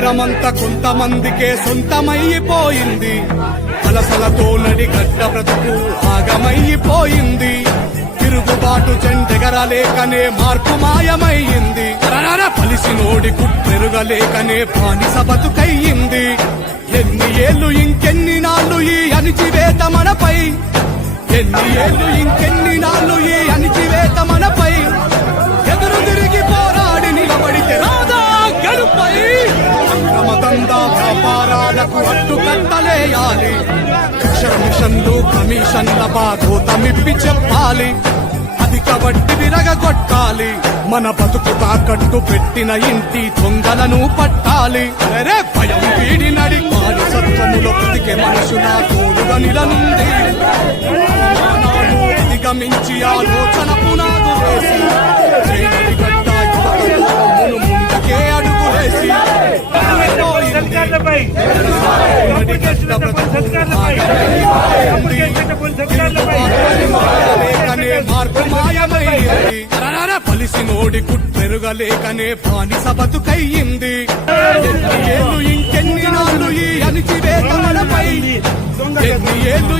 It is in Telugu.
అధికారమంతా కొంతమందికే సొంతమైపోయింది. అలసలతో నడిగడ్డ బ్రతుకు ఆగమైపోయింది. తిరుగుబాటు చెండెగరలేకనే మార్పు మాయమైంది. పలిసినోడి కుట్టెరుగలేకనే బానిస బతుకయ్యింది. ఎన్ని ఏళ్ళు ఇంకెన్ని నాళ్ళు ఈ అణిచివేత మనపై, ఎన్ని ఏళ్ళు ఇంకెన్ని నాళ్ళు ఈ అణిచివేత మనపై. ఎదురు తిరిగి పోరాడి నిలబడితే రాదా గడుపై. అక్రమదందా వ్యాపారాలకు అడ్డుకట్టలేయాలి. మిషన్లు కమిషన్ల బాధోతమిప్పి చెప్పాలి. అధిక వడ్డీ విరగొట్టాలి. మన బతుకు తాకట్టు పెట్టిన ఇంటి దొంగలను పట్టాలి. అరే భయం వీడి నడి బానిసత్వములో బ్రతికే మనుషుల తోడుగా నిలనుంది. అధిగమించి ఆలోచన పునాదు వేసి గడ్డ యువతను ముందుకే అడుగు వేసి మార్పు మాయమైంది. పలిసినోడి కుట్టెరుగలేకనే బానిస బతుకయ్యింది. ఎన్ని ఏళ్ళు ఇంకెన్ని నాళ్ళు ఈ అణిచివేత మనపై, ఎన్ని ఏళ్ళు